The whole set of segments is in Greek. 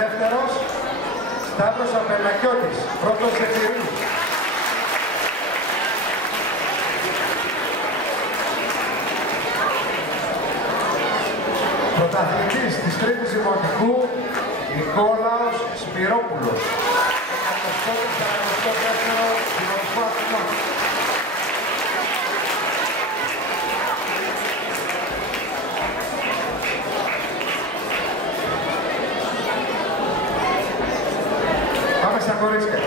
Δεύτερος, Σταύρος Απελακιώτης, πρώτος Εφηρίου. Πρωταθλητής της Τρίτης Δημοτικού, Νικόλαος Σπυρόπουλος. 144ο δημοτικό αθλητών. Πάμε στα κορίτσια.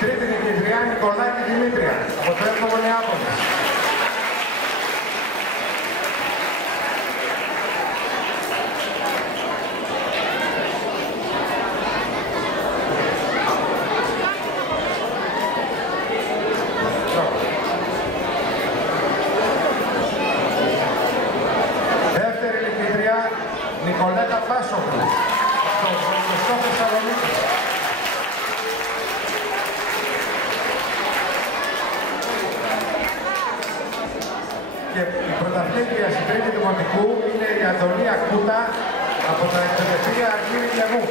Τρίτη νικητριά, Νικολάκη Δημήτρια, από το Εύκολο Νεάπολης. Δεύτερη νικητριά, Νικολέτα Πάσογλου, από το Θεσσαλονίκη. Και η πρωταθλήτρια στην Τρίτη Δημοτικού είναι η Αντωνία Κούτα από τα εκπαιδευτήρια Αργύρη Λεμού.